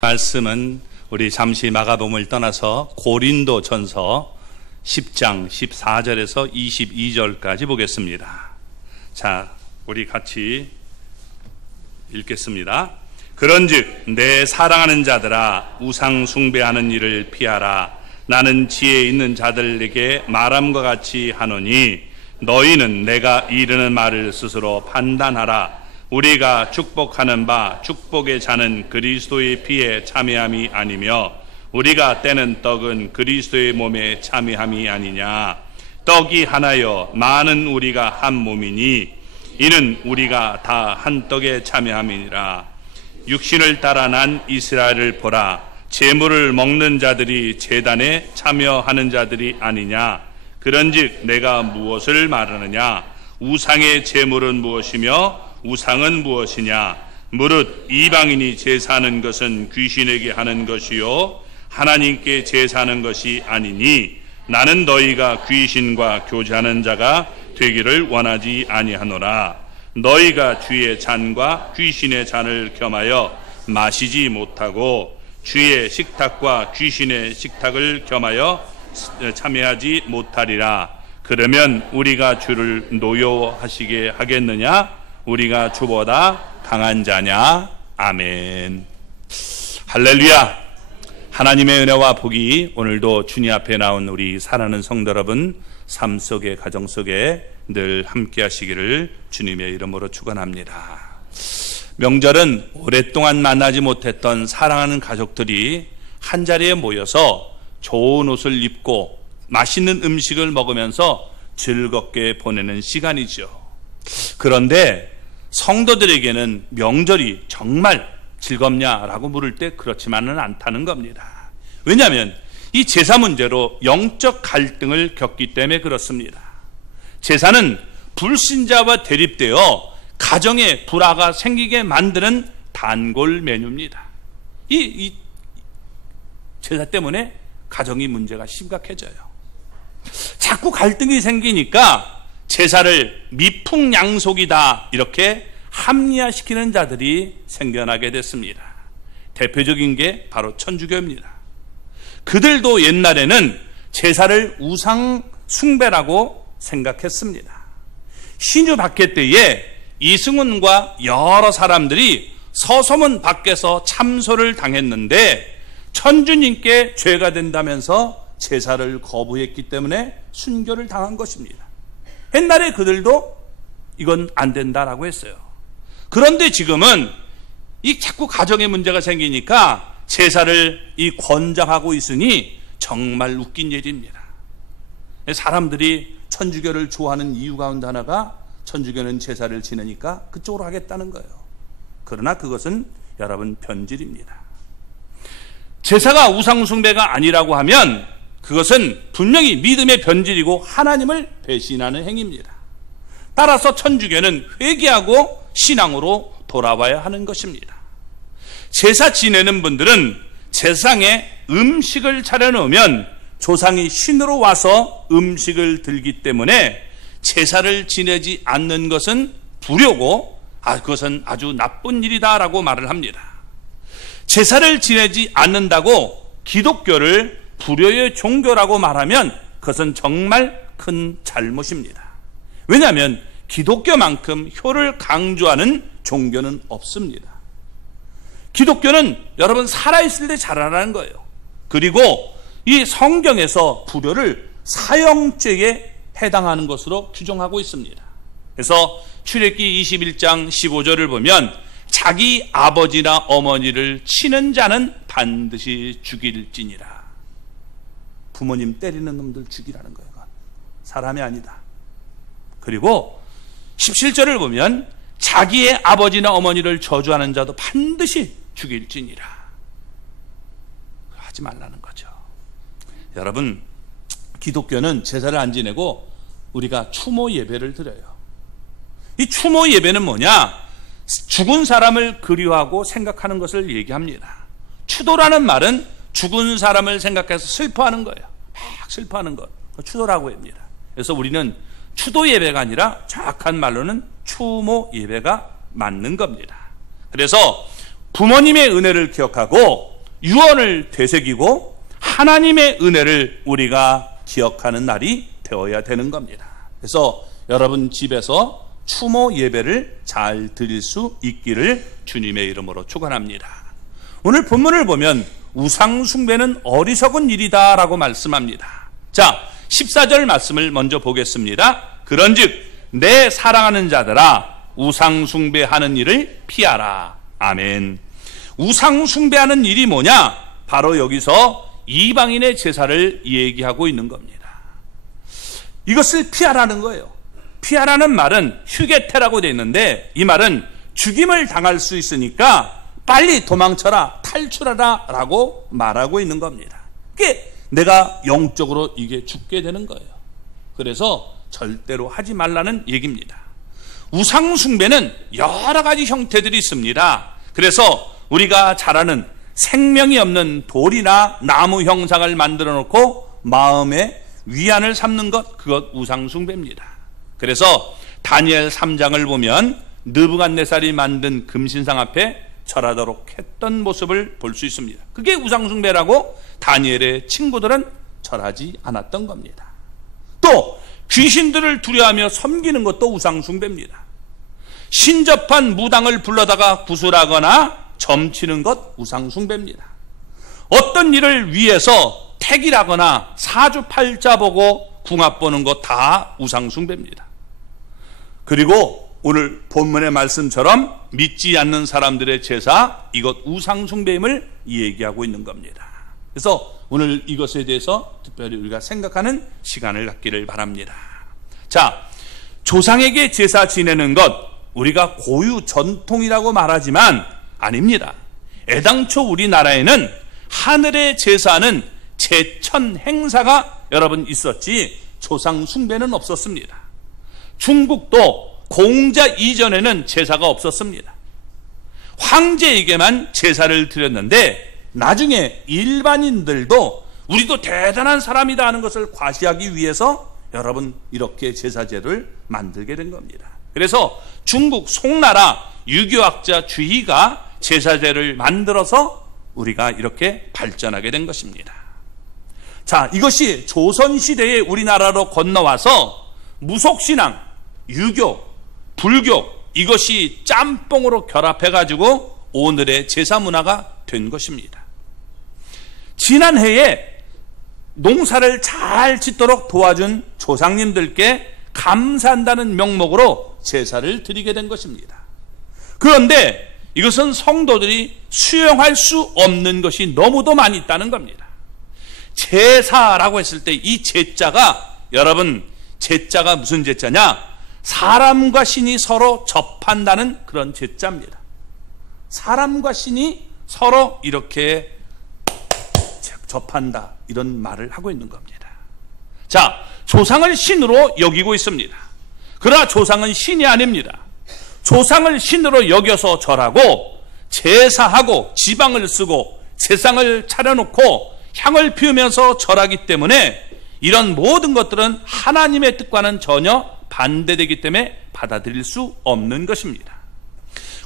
말씀은 우리 잠시 마가복음을 떠나서 고린도 전서 10장 14절에서 22절까지 보겠습니다. 자, 우리 같이 읽겠습니다. 그런즉 내 사랑하는 자들아, 우상 숭배하는 일을 피하라. 나는 지혜 있는 자들에게 말함과 같이 하노니 너희는 내가 이르는 말을 스스로 판단하라. 우리가 축복하는 바 축복의 잔은 그리스도의 피에 참여함이 아니며 우리가 떼는 떡은 그리스도의 몸에 참여함이 아니냐. 떡이 하나여 많은 우리가 한 몸이니 이는 우리가 다 한 떡에 참여함이니라. 육신을 따라 난 이스라엘을 보라. 제물을 먹는 자들이 제단에 참여하는 자들이 아니냐. 그런즉 내가 무엇을 말하느냐. 우상의 제물은 무엇이며 우상은 무엇이냐. 무릇 이방인이 제사하는 것은 귀신에게 하는 것이요 하나님께 제사하는 것이 아니니 나는 너희가 귀신과 교제하는 자가 되기를 원하지 아니하노라. 너희가 주의 잔과 귀신의 잔을 겸하여 마시지 못하고 주의 식탁과 귀신의 식탁을 겸하여 참여하지 못하리라. 그러면 우리가 주를 노여워하시게 하겠느냐? 우리가 주보다 강한 자냐? 아멘. 할렐루야. 하나님의 은혜와 복이 오늘도 주님 앞에 나온 우리 사랑하는 성도 여러분 삶 속에, 가정 속에 늘 함께 하시기를 주님의 이름으로 축원합니다. 명절은 오랫동안 만나지 못했던 사랑하는 가족들이 한자리에 모여서 좋은 옷을 입고 맛있는 음식을 먹으면서 즐겁게 보내는 시간이죠. 그런데 성도들에게는 명절이 정말 즐겁냐라고 물을 때 그렇지만은 않다는 겁니다. 왜냐하면 이 제사 문제로 영적 갈등을 겪기 때문에 그렇습니다. 제사는 불신자와 대립되어 가정에 불화가 생기게 만드는 단골 메뉴입니다. 이 제사 때문에 가정이 문제가 심각해져요. 자꾸 갈등이 생기니까 제사를 미풍양속이다 이렇게 합리화시키는 자들이 생겨나게 됐습니다. 대표적인 게 바로 천주교입니다. 그들도 옛날에는 제사를 우상 숭배라고 생각했습니다. 신유 박해 때에 이승훈과 여러 사람들이 서소문 밖에서 참소를 당했는데 천주님께 죄가 된다면서 제사를 거부했기 때문에 순교를 당한 것입니다. 옛날에 그들도 이건 안 된다라고 했어요. 그런데 지금은 이 자꾸 가정에 문제가 생기니까 제사를 권장하고 있으니 정말 웃긴 일입니다. 사람들이 천주교를 좋아하는 이유 가운데 하나가 천주교는 제사를 지내니까 그쪽으로 하겠다는 거예요. 그러나 그것은 여러분 변질입니다. 제사가 우상숭배가 아니라고 하면 그것은 분명히 믿음의 변질이고 하나님을 배신하는 행위입니다. 따라서 천주교는 회개하고 신앙으로 돌아와야 하는 것입니다. 제사 지내는 분들은 제상에 음식을 차려놓으면 조상이 신으로 와서 음식을 들기 때문에 제사를 지내지 않는 것은 불효고 그것은 아주 나쁜 일이다라고 말을 합니다. 제사를 지내지 않는다고 기독교를 불효의 종교라고 말하면 그것은 정말 큰 잘못입니다. 왜냐하면 기독교만큼 효를 강조하는 종교는 없습니다. 기독교는 여러분 살아있을 때 잘하라는 거예요. 그리고 이 성경에서 불효를 사형죄에 해당하는 것으로 규정하고 있습니다. 그래서 출애굽기 21장 15절을 보면 자기 아버지나 어머니를 치는 자는 반드시 죽일지니라. 부모님 때리는 놈들 죽이라는 거예요. 사람이 아니다. 그리고 17절을 보면 자기의 아버지나 어머니를 저주하는 자도 반드시 죽일지니라. 하지 말라는 거죠. 여러분, 기독교는 제사를 안 지내고 우리가 추모 예배를 드려요. 이 추모 예배는 뭐냐? 죽은 사람을 그리워하고 생각하는 것을 얘기합니다. 추도라는 말은 죽은 사람을 생각해서 슬퍼하는 거예요. 막 슬퍼하는 것. 추도라고 합니다. 그래서 우리는 추도 예배가 아니라 정확한 말로는 추모 예배가 맞는 겁니다. 그래서 부모님의 은혜를 기억하고 유언을 되새기고 하나님의 은혜를 우리가 기억하는 날이 되어야 되는 겁니다. 그래서 여러분 집에서 추모 예배를 잘 드릴 수 있기를 주님의 이름으로 축원합니다. 오늘 본문을 보면 우상 숭배는 어리석은 일이다 라고 말씀합니다. 자, 14절 말씀을 먼저 보겠습니다. 그런즉 내 사랑하는 자들아 우상 숭배하는 일을 피하라. 아멘. 우상 숭배하는 일이 뭐냐? 바로 여기서 이방인의 제사를 얘기하고 있는 겁니다. 이것을 피하라는 거예요. 피하라는 말은 휴게태라고 되어 있는데 이 말은 죽임을 당할 수 있으니까 빨리 도망쳐라, 탈출하라 라고 말하고 있는 겁니다. 그게 내가 영적으로 이게 죽게 되는 거예요. 그래서 절대로 하지 말라는 얘기입니다. 우상 숭배는 여러 가지 형태들이 있습니다. 그래서 우리가 잘 아는 생명이 없는 돌이나 나무 형상을 만들어 놓고 마음에 위안을 삼는 것, 그것 우상 숭배입니다. 그래서 다니엘 3장을 보면 느부갓네살이 만든 금신상 앞에 절하도록 했던 모습을 볼 수 있습니다. 그게 우상 숭배라고 다니엘의 친구들은 절하지 않았던 겁니다. 또 귀신들을 두려워하며 섬기는 것도 우상 숭배입니다. 신접한 무당을 불러다가 구슬하거나 점치는 것 우상 숭배입니다. 어떤 일을 위해서 택일하거나 사주팔자 보고 궁합 보는 것 다 우상 숭배입니다. 그리고 오늘 본문의 말씀처럼 믿지 않는 사람들의 제사, 이것 우상 숭배임을 얘기하고 있는 겁니다. 그래서 오늘 이것에 대해서 특별히 우리가 생각하는 시간을 갖기를 바랍니다. 자, 조상에게 제사 지내는 것 우리가 고유 전통이라고 말하지만 아닙니다. 애당초 우리나라에는 하늘의 제사는 제천 행사가 여러분 있었지 조상 숭배는 없었습니다. 중국도 공자 이전에는 제사가 없었습니다. 황제에게만 제사를 드렸는데 나중에 일반인들도 우리도 대단한 사람이다 하는 것을 과시하기 위해서 여러분 이렇게 제사제를 만들게 된 겁니다. 그래서 중국 송나라 유교학자 주희가 제사제를 만들어서 우리가 이렇게 발전하게 된 것입니다. 자, 이것이 조선시대에 우리나라로 건너와서 무속신앙, 유교, 불교 이것이 짬뽕으로 결합해가지고 오늘의 제사 문화가 된 것입니다. 지난해에 농사를 잘 짓도록 도와준 조상님들께 감사한다는 명목으로 제사를 드리게 된 것입니다. 그런데 이것은 성도들이 수용할 수 없는 것이 너무도 많이 있다는 겁니다. 제사라고 했을 때 이 제자가 여러분 제자가 무슨 제자냐? 사람과 신이 서로 접한다는 그런 제자입니다. 사람과 신이 서로 이렇게 접한다 이런 말을 하고 있는 겁니다. 자, 조상을 신으로 여기고 있습니다. 그러나 조상은 신이 아닙니다. 조상을 신으로 여겨서 절하고 제사하고 지방을 쓰고 제상을 차려놓고 향을 피우면서 절하기 때문에 이런 모든 것들은 하나님의 뜻과는 전혀 반대되기 때문에 받아들일 수 없는 것입니다.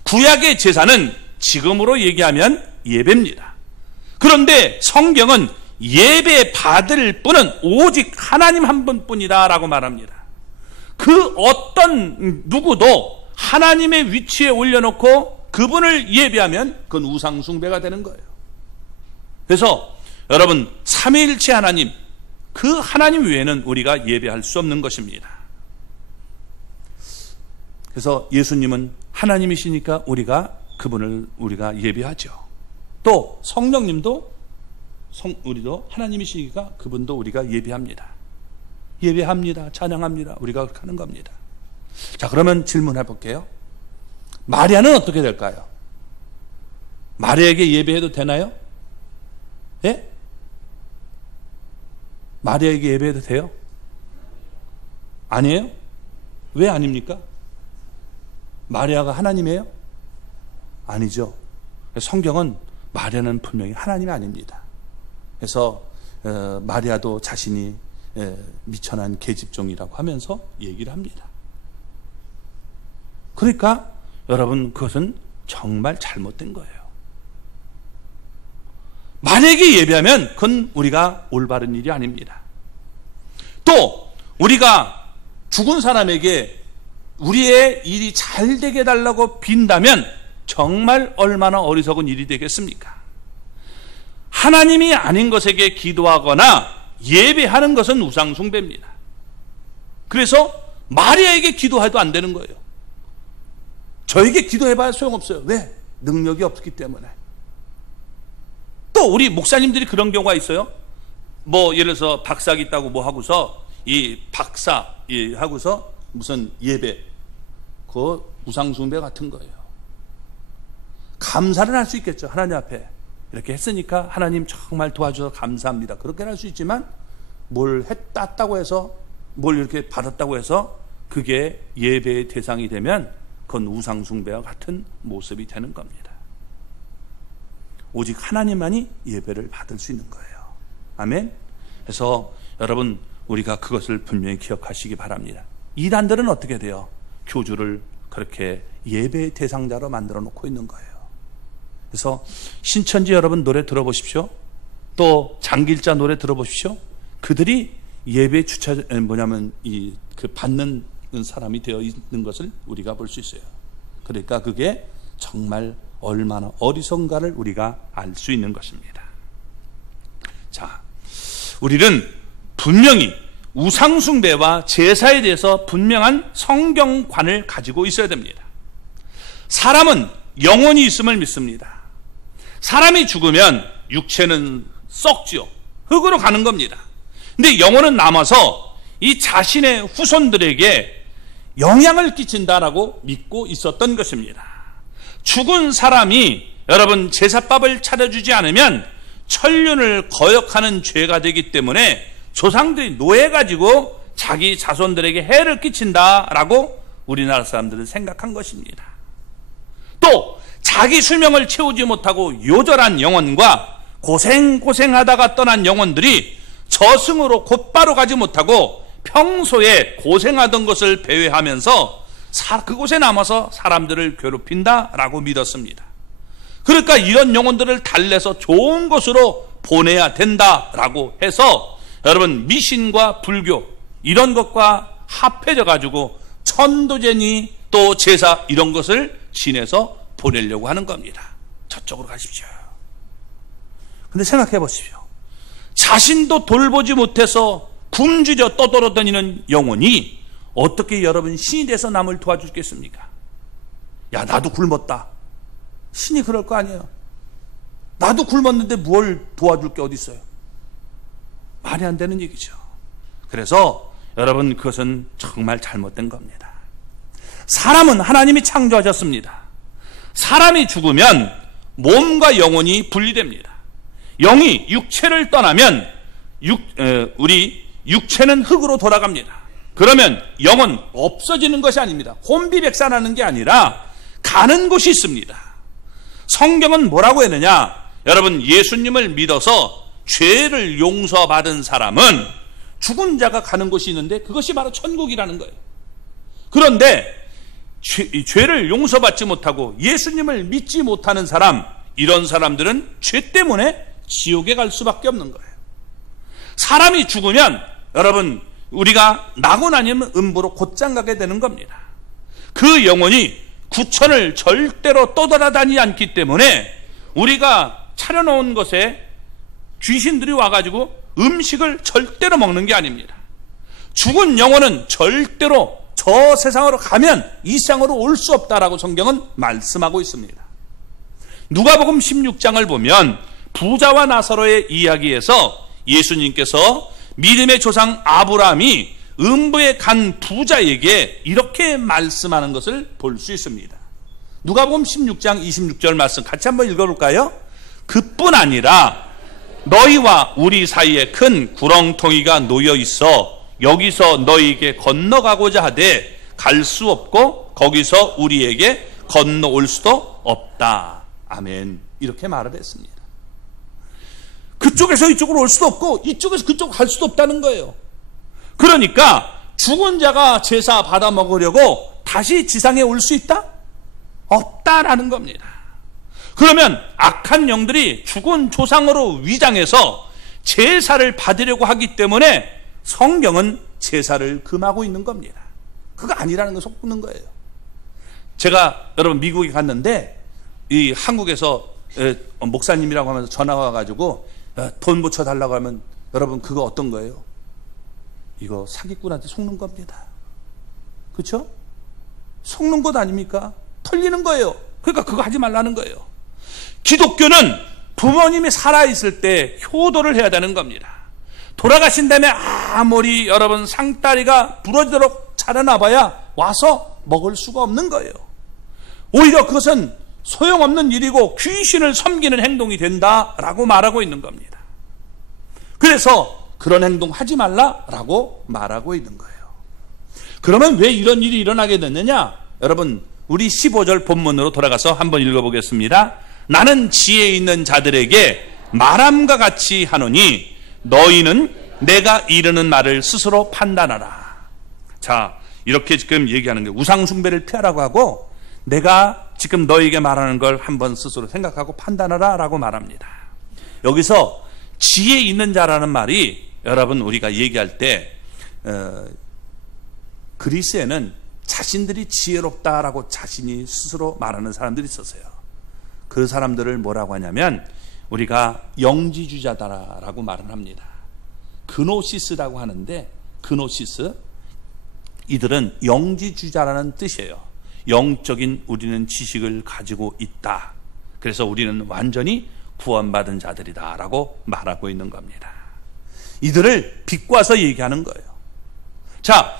구약의 제사는 지금으로 얘기하면 예배입니다. 그런데 성경은 예배 받을 분은 오직 하나님 한 분뿐이다 라고 말합니다. 그 어떤 누구도 하나님의 위치에 올려놓고 그분을 예배하면 그건 우상숭배가 되는 거예요. 그래서 여러분 삼위일체 하나님, 그 하나님 외에는 우리가 예배할 수 없는 것입니다. 그래서 예수님은 하나님이시니까 그분을 우리가 예배하죠. 또 성령님도 우리도 하나님이시니까 그분도 우리가 예배합니다. 예배합니다. 찬양합니다. 우리가 그렇게 하는 겁니다. 자, 그러면 질문해 볼게요. 마리아는 어떻게 될까요? 마리아에게 예배해도 되나요? 예? 마리아에게 예배해도 돼요? 아니에요? 왜 아닙니까? 마리아가 하나님이에요? 아니죠. 성경은 마리아는 분명히 하나님이 아닙니다. 그래서 마리아도 자신이 미천한 계집종이라고 하면서 얘기를 합니다. 그러니까 여러분 그것은 정말 잘못된 거예요. 만약에 예배하면 그건 우리가 올바른 일이 아닙니다. 또 우리가 죽은 사람에게 우리의 일이 잘 되게 해달라고 빈다면 정말 얼마나 어리석은 일이 되겠습니까? 하나님이 아닌 것에게 기도하거나 예배하는 것은 우상 숭배입니다. 그래서 마리아에게 기도해도 안 되는 거예요. 저에게 기도해봐야 소용없어요. 왜? 능력이 없기 때문에. 또 우리 목사님들이 그런 경우가 있어요. 뭐 예를 들어서 박사기 있다고 뭐 하고서 이 박사 하고서 무슨 예배, 그 우상 숭배 같은 거예요. 감사는 할 수 있겠죠. 하나님 앞에 이렇게 했으니까 하나님 정말 도와주셔서 감사합니다. 그렇게 할 수 있지만 뭘 했다고 해서 뭘 이렇게 받았다고 해서 그게 예배의 대상이 되면 그건 우상 숭배와 같은 모습이 되는 겁니다. 오직 하나님만이 예배를 받을 수 있는 거예요. 아멘. 그래서 여러분 우리가 그것을 분명히 기억하시기 바랍니다. 이단들은 어떻게 돼요? 교주를 그렇게 예배의 대상자로 만들어 놓고 있는 거예요. 그래서 신천지 여러분 노래 들어보십시오. 또 장길자 노래 들어보십시오. 그들이 예배 주차 뭐냐면 그 받는 사람이 되어 있는 것을 우리가 볼 수 있어요. 그러니까 그게 정말 얼마나 어리석은가를 우리가 알 수 있는 것입니다. 자, 우리는 분명히 우상숭배와 제사에 대해서 분명한 성경관을 가지고 있어야 됩니다. 사람은 영혼이 있음을 믿습니다. 사람이 죽으면 육체는 썩지요. 흙으로 가는 겁니다. 근데 영혼은 남아서 이 자신의 후손들에게 영향을 끼친다라고 믿고 있었던 것입니다. 죽은 사람이 여러분 제사밥을 차려주지 않으면 천륜을 거역하는 죄가 되기 때문에 조상들이 노해가지고 자기 자손들에게 해를 끼친다라고 우리나라 사람들은 생각한 것입니다. 또 자기 수명을 채우지 못하고 요절한 영혼과 고생하다가 떠난 영혼들이 저승으로 곧바로 가지 못하고 평소에 고생하던 것을 배회하면서 그곳에 남아서 사람들을 괴롭힌다라고 믿었습니다. 그러니까 이런 영혼들을 달래서 좋은 곳으로 보내야 된다라고 해서 여러분 미신과 불교 이런 것과 합해져 가지고 천도제니 또 제사 이런 것을 지내서 보내려고 하는 겁니다. 저쪽으로 가십시오. 근데 생각해 보십시오. 자신도 돌보지 못해서 굶주려 떠돌아다니는 영혼이 어떻게 여러분 신이 돼서 남을 도와주겠습니까? 야, 나도 굶었다. 신이 그럴 거 아니에요. 나도 굶었는데 뭘 도와줄 게 어디 있어요? 말이 안 되는 얘기죠. 그래서 여러분 그것은 정말 잘못된 겁니다. 사람은 하나님이 창조하셨습니다. 사람이 죽으면 몸과 영혼이 분리됩니다. 영이 육체를 떠나면 우리 육체는 흙으로 돌아갑니다. 그러면 영은 없어지는 것이 아닙니다. 혼비백산하는 게 아니라 가는 곳이 있습니다. 성경은 뭐라고 했느냐? 여러분 예수님을 믿어서 죄를 용서받은 사람은 죽은 자가 가는 곳이 있는데 그것이 바로 천국이라는 거예요. 그런데 죄를 용서받지 못하고 예수님을 믿지 못하는 사람, 이런 사람들은 죄 때문에 지옥에 갈 수밖에 없는 거예요. 사람이 죽으면 여러분 우리가 나고 나면 음부로 곧장 가게 되는 겁니다. 그 영혼이 구천을 절대로 떠돌아다니지 않기 때문에 우리가 차려놓은 것에 귀신들이 와가지고 음식을 절대로 먹는 게 아닙니다. 죽은 영혼은 절대로 저 세상으로 가면 이 세상으로 올 수 없다라고 성경은 말씀하고 있습니다. 누가복음 16장을 보면 부자와 나사로의 이야기에서 예수님께서 믿음의 조상 아브라함이 음부에 간 부자에게 이렇게 말씀하는 것을 볼 수 있습니다. 누가복음 16장 26절 말씀 같이 한번 읽어볼까요? 그뿐 아니라 너희와 우리 사이에 큰 구렁텅이가 놓여 있어 여기서 너희에게 건너가고자 하되 갈 수 없고 거기서 우리에게 건너올 수도 없다. 아멘. 이렇게 말을 했습니다. 그쪽에서 이쪽으로 올 수도 없고 이쪽에서 그쪽으로 갈 수도 없다는 거예요. 그러니까 죽은 자가 제사 받아 먹으려고 다시 지상에 올 수 있다? 없다라는 겁니다. 그러면 악한 영들이 죽은 조상으로 위장해서 제사를 받으려고 하기 때문에 성경은 제사를 금하고 있는 겁니다. 그거 아니라는 거 속는 거예요. 제가 여러분 미국에 갔는데 이 한국에서 목사님이라고 하면서 전화가 와가지고 돈 붙여달라고 하면 여러분 그거 어떤 거예요? 이거 사기꾼한테 속는 겁니다. 그렇죠? 속는 것 아닙니까? 털리는 거예요. 그러니까 그거 하지 말라는 거예요. 기독교는 부모님이 살아있을 때 효도를 해야 되는 겁니다. 돌아가신 다음에 아무리 여러분 상다리가 부러지도록 차려놔봐야 와서 먹을 수가 없는 거예요. 오히려 그것은 소용없는 일이고 귀신을 섬기는 행동이 된다라고 말하고 있는 겁니다. 그래서 그런 행동 하지 말라라고 말하고 있는 거예요. 그러면 왜 이런 일이 일어나게 됐느냐? 여러분 우리 15절 본문으로 돌아가서 한번 읽어보겠습니다. 나는 지혜 있는 자들에게 말함과 같이 하노니 너희는 내가 이르는 말을 스스로 판단하라. 자, 이렇게 지금 얘기하는 게 우상 숭배를 피하라고 하고 내가 지금 너희에게 말하는 걸 한번 스스로 생각하고 판단하라 라고 말합니다. 여기서 지혜 있는 자라는 말이 여러분 우리가 얘기할 때 그리스에는 자신들이 지혜롭다라고 자신이 스스로 말하는 사람들이 있었어요. 그 사람들을 뭐라고 하냐면 우리가 영지주자다라고 말을 합니다. 그노시스라고 하는데 그노시스 이들은 영지주자라는 뜻이에요. 영적인 우리는 지식을 가지고 있다. 그래서 우리는 완전히 구원받은 자들이다 라고 말하고 있는 겁니다. 이들을 비꼬아서 얘기하는 거예요. 자,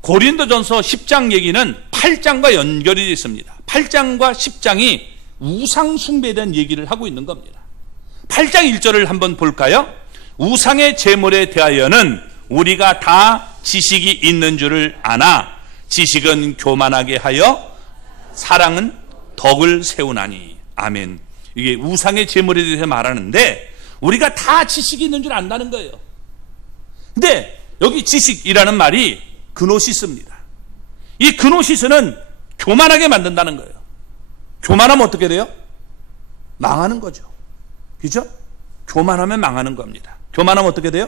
고린도전서 10장 얘기는 8장과 연결이 되어 있습니다. 8장과 10장이 우상 숭배에 대한 얘기를 하고 있는 겁니다. 8장 1절을 한번 볼까요? 우상의 제물에 대하여는 우리가 다 지식이 있는 줄을 아나 지식은 교만하게 하여 사랑은 덕을 세우나니. 아멘. 이게 우상의 제물에 대해서 말하는데 우리가 다 지식이 있는 줄 안다는 거예요. 근데 여기 지식이라는 말이 그노시스입니다. 이 그노시스는 교만하게 만든다는 거예요. 교만하면 어떻게 돼요? 망하는 거죠. 그죠? 교만하면 망하는 겁니다. 교만하면 어떻게 돼요?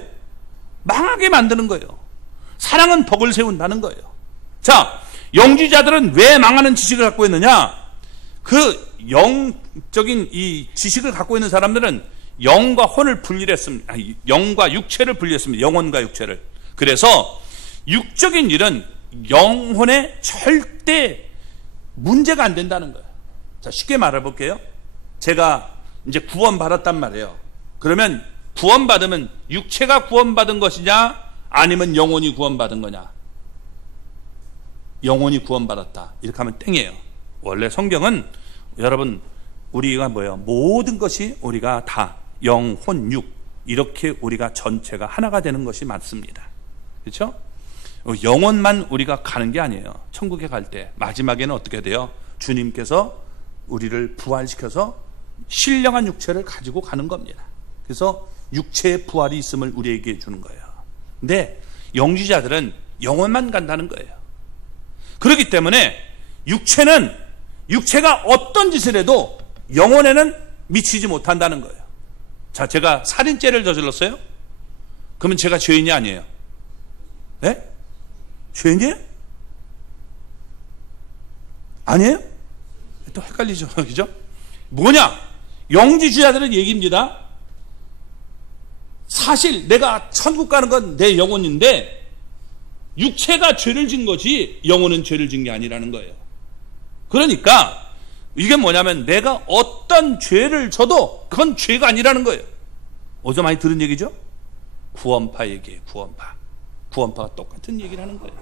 망하게 만드는 거예요. 사랑은 덕을 세운다는 거예요. 자, 영지자들은 왜 망하는 지식을 갖고 있느냐? 그 영적인 이 지식을 갖고 있는 사람들은 영과 혼을 분리했습니다. 영과 육체를 분리했습니다. 영혼과 육체를. 그래서 육적인 일은 영혼에 절대 문제가 안 된다는 거예요. 자, 쉽게 말해볼게요. 제가 이제 구원받았단 말이에요. 그러면 구원받으면 육체가 구원받은 것이냐 아니면 영혼이 구원받은 거냐? 영혼이 구원받았다. 이렇게 하면 땡이에요. 원래 성경은 여러분 우리가 뭐예요? 모든 것이 우리가 다 영, 혼, 육 이렇게 우리가 전체가 하나가 되는 것이 맞습니다. 그렇죠? 영혼만 우리가 가는 게 아니에요. 천국에 갈 때 마지막에는 어떻게 돼요? 주님께서 우리를 부활시켜서 신령한 육체를 가지고 가는 겁니다. 그래서 육체의 부활이 있음을 우리에게 주는 거예요. 근데 영지자들은 영혼만 간다는 거예요. 그렇기 때문에 육체가 어떤 짓을 해도 영혼에는 미치지 못한다는 거예요. 자, 제가 살인죄를 저질렀어요? 그러면 제가 죄인이 아니에요. 네? 죄인이에요? 아니에요? 또 헷갈리죠. 그죠? 뭐냐? 영지주자들의 얘기입니다. 사실 내가 천국 가는 건 내 영혼인데 육체가 죄를 진 거지 영혼은 죄를 진 게 아니라는 거예요. 그러니까 이게 뭐냐면 내가 어떤 죄를 져도 그건 죄가 아니라는 거예요. 어제 많이 들은 얘기죠? 구원파 얘기예요. 구원파가 똑같은 얘기를 하는 거예요.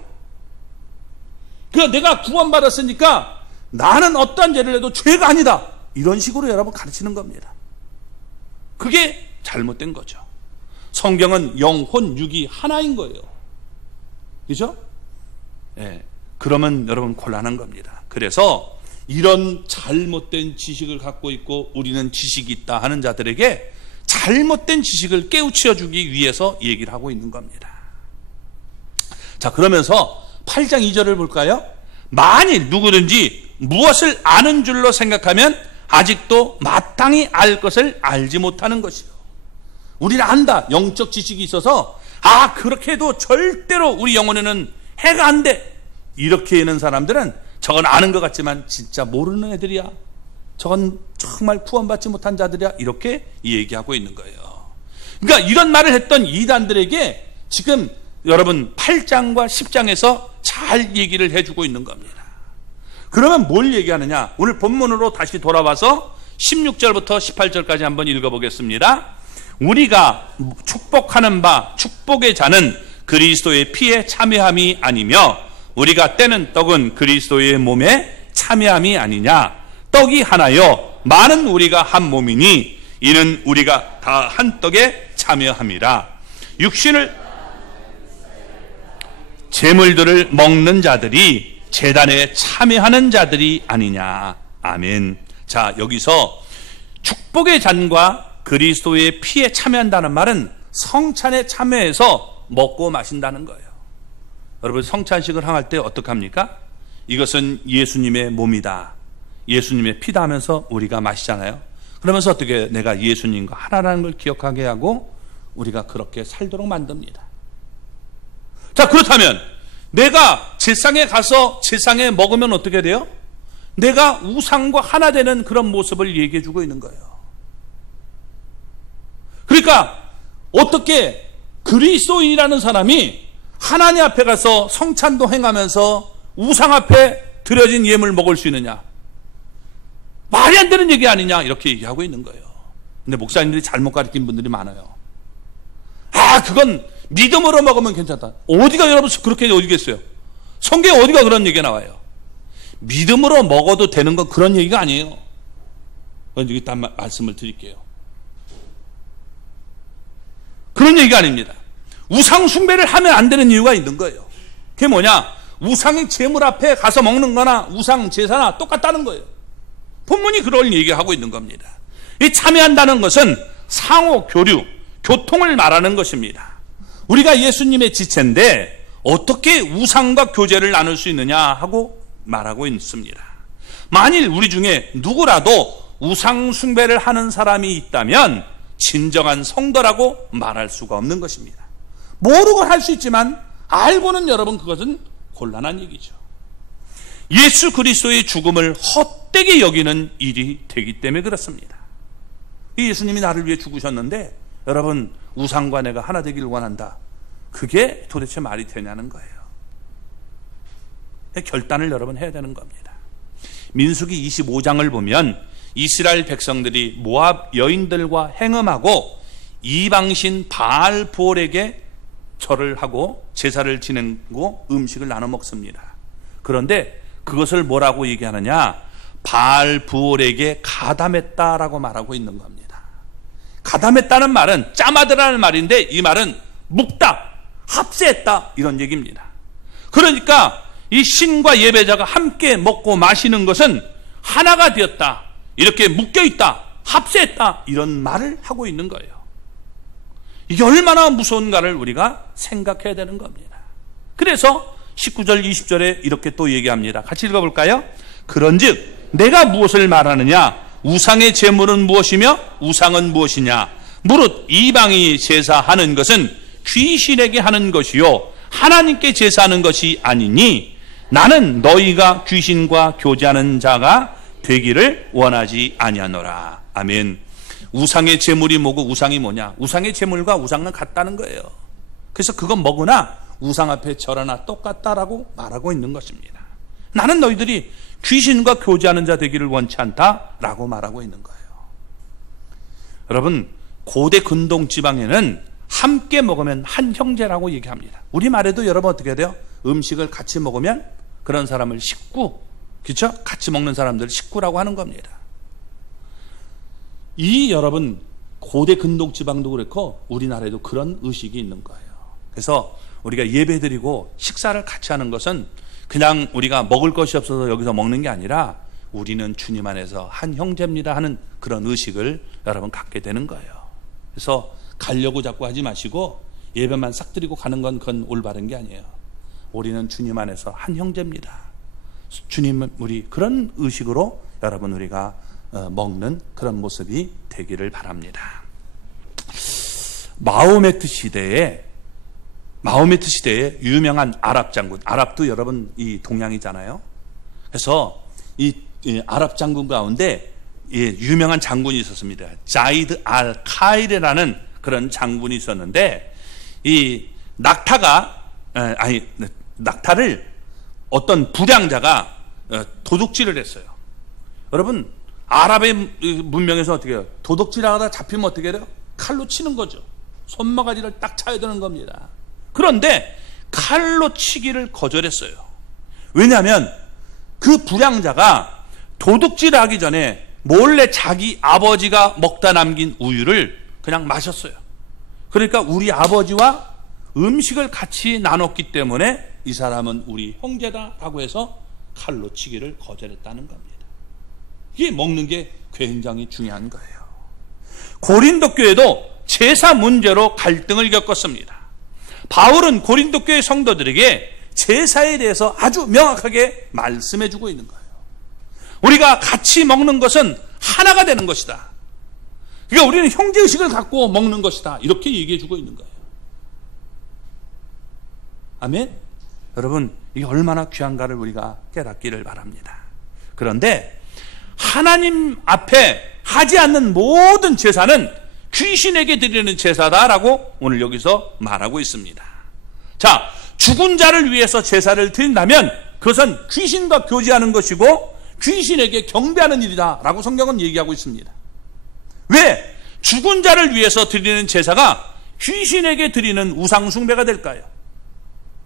그러니까 내가 구원받았으니까 나는 어떤 죄를 해도 죄가 아니다. 이런 식으로 여러분 가르치는 겁니다. 그게 잘못된 거죠. 성경은 영혼, 육이 하나인 거예요. 그죠? 예. 그러면 여러분 곤란한 겁니다. 그래서 이런 잘못된 지식을 갖고 있고 우리는 지식이 있다 하는 자들에게 잘못된 지식을 깨우쳐 주기 위해서 얘기를 하고 있는 겁니다. 자, 그러면서 8장 2절을 볼까요? 만일 누구든지 무엇을 아는 줄로 생각하면 아직도 마땅히 알 것을 알지 못하는 것이요. 우리는 안다. 영적 지식이 있어서 그렇게 해도 절대로 우리 영혼에는 해가 안 돼. 이렇게 있는 사람들은 저건 아는 것 같지만 진짜 모르는 애들이야. 저건 정말 구원받지 못한 자들이야. 이렇게 얘기하고 있는 거예요. 그러니까 이런 말을 했던 이단들에게 지금 여러분 8장과 10장에서 잘 얘기를 해주고 있는 겁니다. 그러면 뭘 얘기하느냐? 오늘 본문으로 다시 돌아와서 16절부터 18절까지 한번 읽어보겠습니다. 우리가 축복하는 바 축복의 자는 그리스도의 피에 참여함이 아니며 우리가 떼는 떡은 그리스도의 몸에 참여함이 아니냐. 떡이 하나요 많은 우리가 한 몸이니 이는 우리가 다 한 떡에 참여함이라. 육신을 제물들을 먹는 자들이 제단에 참여하는 자들이 아니냐. 아멘. 자, 여기서 축복의 잔과 그리스도의 피에 참여한다는 말은 성찬에 참여해서 먹고 마신다는 거예요. 여러분 성찬식을 행할 때 어떻게 합니까? 이것은 예수님의 몸이다, 예수님의 피다 하면서 우리가 마시잖아요. 그러면서 어떻게 내가 예수님과 하나라는 걸 기억하게 하고 우리가 그렇게 살도록 만듭니다. 자, 그렇다면 내가 제상에 가서 제상에 먹으면 어떻게 돼요? 내가 우상과 하나 되는 그런 모습을 얘기해 주고 있는 거예요. 그러니까 어떻게 그리스도인이라는 사람이 하나님 앞에 가서 성찬도 행하면서 우상 앞에 드려진 예물을 먹을 수 있느냐? 말이 안 되는 얘기 아니냐? 이렇게 얘기하고 있는 거예요. 근데 목사님들이 잘못 가르친 분들이 많아요. 그건 믿음으로 먹으면 괜찮다. 어디가 여러분 그렇게 어디겠어요? 성경에 어디가 그런 얘기가 나와요? 믿음으로 먹어도 되는 건 그런 얘기가 아니에요. 일단 말씀을 드릴게요. 그런 얘기가 아닙니다. 우상 숭배를 하면 안 되는 이유가 있는 거예요. 그게 뭐냐? 우상의 제물 앞에 가서 먹는 거나 우상 제사나 똑같다는 거예요. 본문이 그런 얘기하고 있는 겁니다. 이 참여한다는 것은 상호 교류, 교통을 말하는 것입니다. 우리가 예수님의 지체인데 어떻게 우상과 교제를 나눌 수 있느냐 하고 말하고 있습니다. 만일 우리 중에 누구라도 우상 숭배를 하는 사람이 있다면 진정한 성도라고 말할 수가 없는 것입니다. 모르고 할 수 있지만 알고는 여러분 그것은 곤란한 얘기죠. 예수 그리스도의 죽음을 헛되게 여기는 일이 되기 때문에 그렇습니다. 예수님이 나를 위해 죽으셨는데 여러분 우상과 내가 하나 되기를 원한다. 그게 도대체 말이 되냐는 거예요. 결단을 여러분 해야 되는 겁니다. 민수기 25장을 보면 이스라엘 백성들이 모압 여인들과 행음하고 이방신 바알볼에게 절을 하고 제사를 지내고 음식을 나눠 먹습니다. 그런데 그것을 뭐라고 얘기하느냐? 바알볼에게 가담했다라고 말하고 있는 겁니다. 가담했다는 말은 짜마드라는 말인데 이 말은 묵다, 합세했다 이런 얘기입니다. 그러니까 이 신과 예배자가 함께 먹고 마시는 것은 하나가 되었다, 이렇게 묶여있다, 합세했다 이런 말을 하고 있는 거예요. 이게 얼마나 무서운가를 우리가 생각해야 되는 겁니다. 그래서 19절 20절에 이렇게 또 얘기합니다. 같이 읽어볼까요? 그런즉 내가 무엇을 말하느냐? 우상의 제물은 무엇이며 우상은 무엇이냐? 무릇 이방이 제사하는 것은 귀신에게 하는 것이요 하나님께 제사하는 것이 아니니 나는 너희가 귀신과 교제하는 자가 되기를 원하지 아니하노라. 아멘. 우상의 제물이 뭐고 우상이 뭐냐? 우상의 제물과 우상은 같다는 거예요. 그래서 그건 먹으나 우상 앞에 절하나 똑같다라고 말하고 있는 것입니다. 나는 너희들이 귀신과 교제하는 자 되기를 원치 않다라고 말하고 있는 거예요. 여러분 고대 근동 지방에는 함께 먹으면 한 형제라고 얘기합니다. 우리말에도 여러분 어떻게 해야 돼요? 음식을 같이 먹으면 그런 사람을 식구, 그렇죠? 같이 먹는 사람들을 식구라고 하는 겁니다. 이 여러분 고대 근동 지방도 그렇고 우리나라에도 그런 의식이 있는 거예요. 그래서 우리가 예배드리고 식사를 같이 하는 것은 그냥 우리가 먹을 것이 없어서 여기서 먹는 게 아니라 우리는 주님 안에서 한 형제입니다 하는 그런 의식을 여러분 갖게 되는 거예요. 그래서 가려고 자꾸 하지 마시고 예배만 싹 드리고 가는 건 그건 올바른 게 아니에요. 우리는 주님 안에서 한 형제입니다. 주님은 우리 그런 의식으로 여러분 우리가 먹는 그런 모습이 되기를 바랍니다. 마호메트 시대에 유명한 아랍 장군, 아랍도 여러분 이 동양이잖아요. 그래서 이 아랍 장군 가운데 유명한 장군이 있었습니다. 자이드 알 카일이라는 그런 장군이 있었는데, 이 낙타를 어떤 불량자가 도둑질을 했어요. 여러분, 아랍의 문명에서 어떻게 해요? 도둑질하다 잡히면 어떻게 해요? 칼로 치는 거죠. 손모가지를 딱 차야 되는 겁니다. 그런데 칼로 치기를 거절했어요. 왜냐하면 그 불량자가 도둑질하기 전에 몰래 자기 아버지가 먹다 남긴 우유를 그냥 마셨어요. 그러니까 우리 아버지와 음식을 같이 나눴기 때문에 이 사람은 우리 형제다라고 해서 칼로 치기를 거절했다는 겁니다. 이게 먹는 게 굉장히 중요한 거예요. 고린도 교회도 제사 문제로 갈등을 겪었습니다. 바울은 고린도 교회 성도들에게 제사에 대해서 아주 명확하게 말씀해 주고 있는 거예요. 우리가 같이 먹는 것은 하나가 되는 것이다. 그러니까 우리는 형제의식을 갖고 먹는 것이다. 이렇게 얘기해 주고 있는 거예요. 아멘? 여러분, 이게 얼마나 귀한가를 우리가 깨닫기를 바랍니다. 그런데 하나님 앞에 하지 않는 모든 제사는 귀신에게 드리는 제사다라고 오늘 여기서 말하고 있습니다. 자, 죽은 자를 위해서 제사를 드린다면 그것은 귀신과 교제하는 것이고 귀신에게 경배하는 일이다라고 성경은 얘기하고 있습니다. 왜 죽은 자를 위해서 드리는 제사가 귀신에게 드리는 우상숭배가 될까요?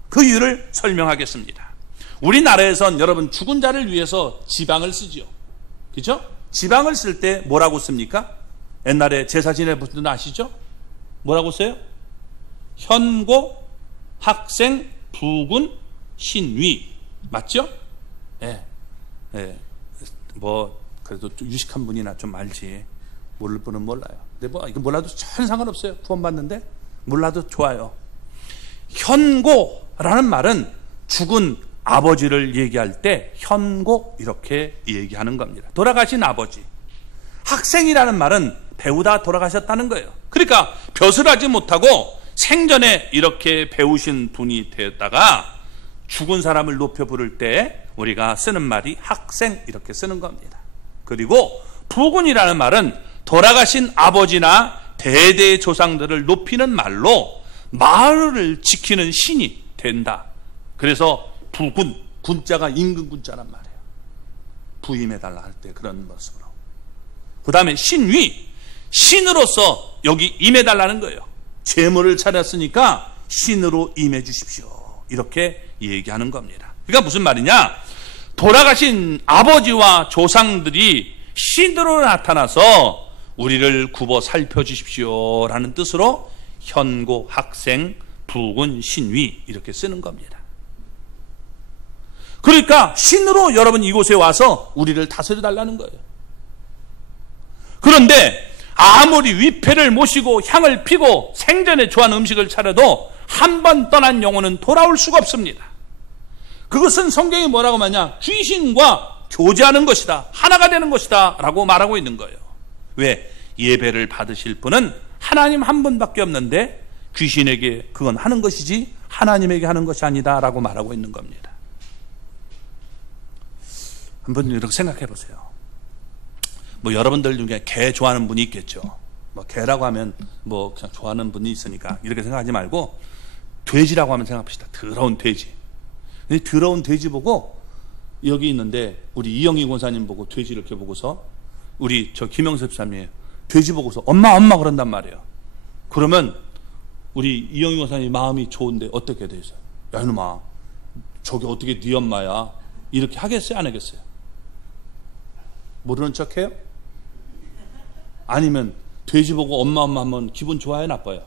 그 이유를 설명하겠습니다. 우리나라에선 여러분 죽은 자를 위해서 지방을 쓰지요. 그죠? 지방을 쓸 때 뭐라고 씁니까? 옛날에 제사 지낼 분들은 아시죠? 뭐라고 써요? 현고, 학생, 부군, 신위. 맞죠? 예. 예. 뭐 그래도 좀 유식한 분이나 좀 알지. 모를 분은 몰라요. 근데 뭐 이거 몰라도 전 상관없어요. 구원받는데 몰라도 좋아요. 현고라는 말은 죽은 아버지를 얘기할 때 현고 이렇게 얘기하는 겁니다. 돌아가신 아버지. 학생이라는 말은 배우다 돌아가셨다는 거예요. 그러니까 벼슬 하지 못하고 생전에 이렇게 배우신 분이 되었다가 죽은 사람을 높여 부를 때 우리가 쓰는 말이 학생 이렇게 쓰는 겁니다. 그리고 부군이라는 말은 돌아가신 아버지나 대대의 조상들을 높이는 말로 마을을 지키는 신이 된다. 그래서 부군, 군자가 임금 군자란 말이에요. 부임해달라 할 때 그런 모습으로. 그 다음에 신위, 신으로서 여기 임해달라는 거예요. 재물을 차렸으니까 신으로 임해 주십시오. 이렇게 얘기하는 겁니다. 그러니까 무슨 말이냐? 돌아가신 아버지와 조상들이 신으로 나타나서 우리를 굽어 살펴주십시오 라는 뜻으로 현고, 학생, 부군, 신위 이렇게 쓰는 겁니다. 그러니까 신으로 여러분 이곳에 와서 우리를 다스려 달라는 거예요. 그런데 아무리 위패를 모시고 향을 피고 생전에 좋아하는 음식을 차려도 한 번 떠난 영혼은 돌아올 수가 없습니다. 그것은 성경이 뭐라고 말하냐? 귀신과 교제하는 것이다. 하나가 되는 것이다. 라고 말하고 있는 거예요. 왜? 예배를 받으실 분은 하나님 한 분밖에 없는데 귀신에게 그건 하는 것이지 하나님에게 하는 것이 아니다. 라고 말하고 있는 겁니다. 한번 이렇게 생각해 보세요. 뭐 여러분들 중에 개 좋아하는 분이 있겠죠. 뭐 개라고 하면 뭐 그냥 좋아하는 분이 있으니까 이렇게 생각하지 말고 돼지라고 하면 생각합시다. 더러운 돼지. 근데 더러운 돼지 보고 여기 있는데 우리 이영희 권사님 보고 돼지 이렇게 보고서 우리 저 김영섭 사님이 돼지 보고서 엄마 그런단 말이에요. 그러면 우리 이영희 권사님 마음이 좋은데 어떻게 되세요? 야 이놈아 저게 어떻게 네 엄마야? 이렇게 하겠어요? 안 하겠어요? 모르는 척해요? 아니면 돼지 보고 엄마 하면 기분 좋아요? 나빠요?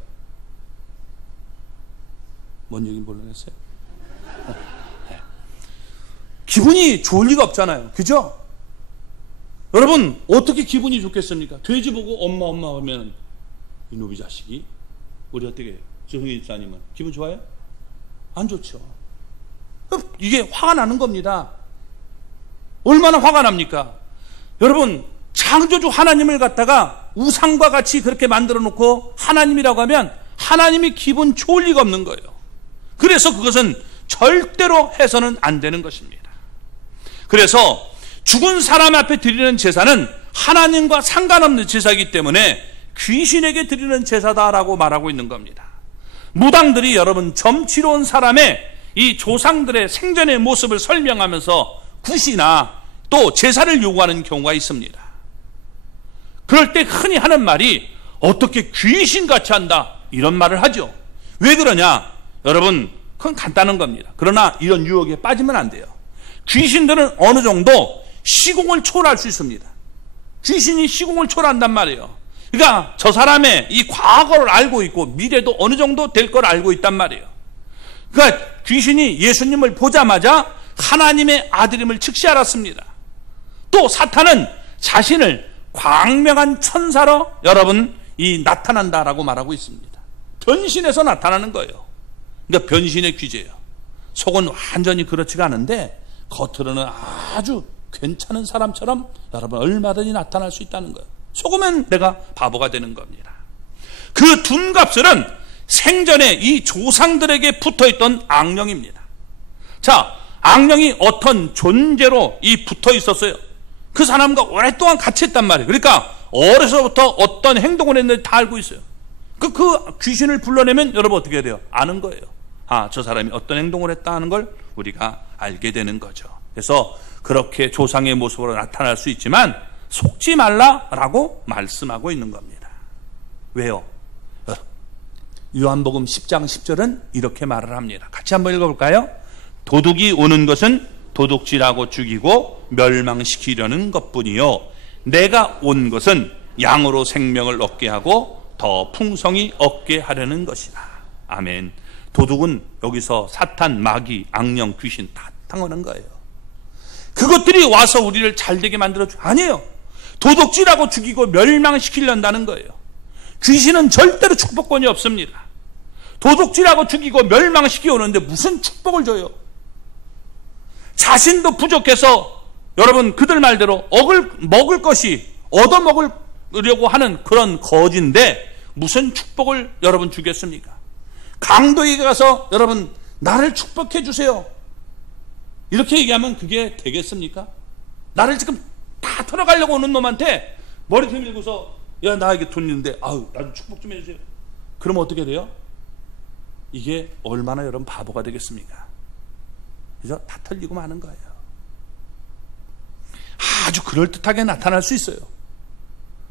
뭔 얘기인지 모르겠어요? 기분이 좋을 리가 없잖아요. 그죠? 여러분 어떻게 기분이 좋겠습니까? 돼지 보고 엄마 하면 이놈의 자식이 우리 어떻게 정희 집사님은 기분 좋아요? 안 좋죠. 이게 화가 나는 겁니다. 얼마나 화가 납니까? 여러분 창조주 하나님을 갖다가 우상과 같이 그렇게 만들어 놓고 하나님이라고 하면 하나님이 기분 좋을 리가 없는 거예요. 그래서 그것은 절대로 해서는 안 되는 것입니다. 그래서 죽은 사람 앞에 드리는 제사는 하나님과 상관없는 제사이기 때문에 귀신에게 드리는 제사다라고 말하고 있는 겁니다. 무당들이 여러분 점치러온 사람의 이 조상들의 생전의 모습을 설명하면서 굿이나 또 제사를 요구하는 경우가 있습니다. 그럴 때 흔히 하는 말이 어떻게 귀신같이 한다 이런 말을 하죠. 왜 그러냐? 여러분 그건 간단한 겁니다. 그러나 이런 유혹에 빠지면 안 돼요. 귀신들은 어느 정도 시공을 초월할 수 있습니다. 귀신이 시공을 초월한단 말이에요. 그러니까 저 사람의 이 과거를 알고 있고 미래도 어느 정도 될 걸 알고 있단 말이에요. 그러니까 귀신이 예수님을 보자마자 하나님의 아들임을 즉시 알았습니다. 또 사탄은 자신을 광명한 천사로 여러분 이 나타난다라고 말하고 있습니다. 변신해서 나타나는 거예요. 그러니까 변신의 귀재예요. 속은 완전히 그렇지가 않은데 겉으로는 아주 괜찮은 사람처럼 여러분 얼마든지 나타날 수 있다는 거예요. 속으면 내가 바보가 되는 겁니다. 그 둔갑술은 생전에 이 조상들에게 붙어있던 악령입니다. 자, 악령이 어떤 존재로 이 붙어 있었어요. 그 사람과 오랫동안 같이 했단 말이에요. 그러니까 어려서부터 어떤 행동을 했는지 다 알고 있어요. 그 귀신을 불러내면 여러분 어떻게 해야 돼요? 아는 거예요. 아, 저 사람이 어떤 행동을 했다 하는 걸 우리가 알게 되는 거죠. 그래서 그렇게 조상의 모습으로 나타날 수 있지만 속지 말라라고 말씀하고 있는 겁니다. 왜요? 요한복음 10장 10절은 이렇게 말을 합니다. 같이 한번 읽어볼까요? 도둑이 오는 것은 도둑질하고 죽이고 멸망시키려는 것뿐이요 내가 온 것은 양으로 생명을 얻게 하고 더 풍성히 얻게 하려는 것이다. 아멘. 도둑은 여기서 사탄, 마귀, 악령, 귀신 다 당하는 거예요. 그것들이 와서 우리를 잘되게 만들어줘. 아니에요. 도둑질하고 죽이고 멸망시키려는 거예요. 귀신은 절대로 축복권이 없습니다. 도둑질하고 죽이고 멸망시키 오는데 무슨 축복을 줘요? 자신도 부족해서 여러분 그들 말대로 먹을 것이 얻어먹으려고 하는 그런 거지인데 무슨 축복을 여러분 주겠습니까? 강도에게 가서 여러분 나를 축복해 주세요 이렇게 얘기하면 그게 되겠습니까? 나를 지금 다 털어가려고 오는 놈한테 머리 들고서 야 나에게 돈 있는데 아유 나 좀 축복 좀 해주세요. 그러면 어떻게 돼요? 이게 얼마나 여러분 바보가 되겠습니까? 그죠? 다 털리고 마는 거예요. 아주 그럴듯하게 나타날 수 있어요.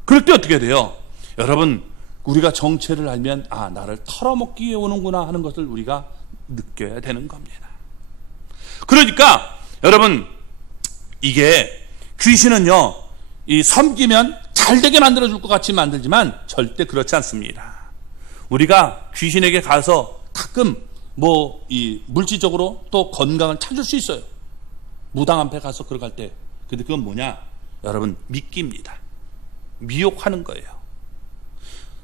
그럴 때 어떻게 돼요? 여러분 우리가 정체를 알면 아 나를 털어먹기 위해 오는구나 하는 것을 우리가 느껴야 되는 겁니다. 그러니까 여러분 이게 귀신은요 이 섬기면 잘되게 만들어줄 것 같이 만들지만 절대 그렇지 않습니다. 우리가 귀신에게 가서 가끔 뭐 이 물질적으로 또 건강을 찾을 수 있어요. 무당 앞에 가서 그러갈 때. 근데 그건 뭐냐? 여러분 미끼입니다. 미혹하는 거예요.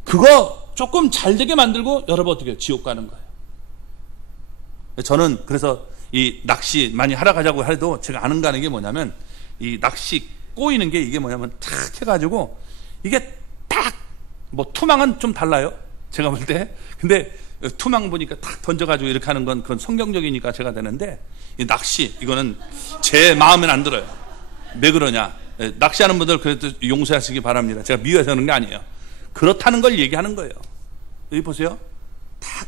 그거 조금 잘되게 만들고 여러분 어떻게 해요? 지옥 가는 거예요. 저는 그래서 이 낚시 많이 하러 가자고 해도 제가 아는 가는 게 뭐냐면 이 낚시 꼬이는 게 이게 뭐냐면 탁 해가지고 이게 딱 뭐 투망은 좀 달라요. 제가 볼 때. 근데 투망 보니까 탁 던져가지고 이렇게 하는 건 그건 성경적이니까 제가 되는데 이 낚시 이거는 제 마음엔 안 들어요. 왜 그러냐? 낚시하는 분들 그래도 용서하시기 바랍니다. 제가 미워해서 하는 게 아니에요. 그렇다는 걸 얘기하는 거예요. 여기 보세요. 탁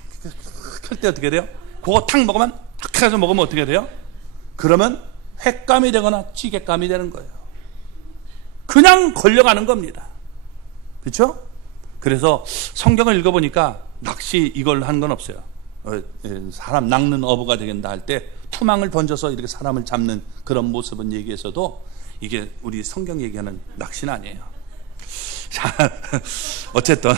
할 때 어떻게 돼요? 그거 탁 먹으면 탁 해서 먹으면 어떻게 돼요? 그러면 횟감이 되거나 찌개감이 되는 거예요. 그냥 걸려가는 겁니다. 그렇죠? 그래서 성경을 읽어보니까 낚시 이걸 하는 건 없어요. 사람 낚는 어부가 되겠다 할 때 투망을 던져서 이렇게 사람을 잡는 그런 모습은 얘기해서도 이게 우리 성경 얘기하는 낚시는 아니에요. 자, 어쨌든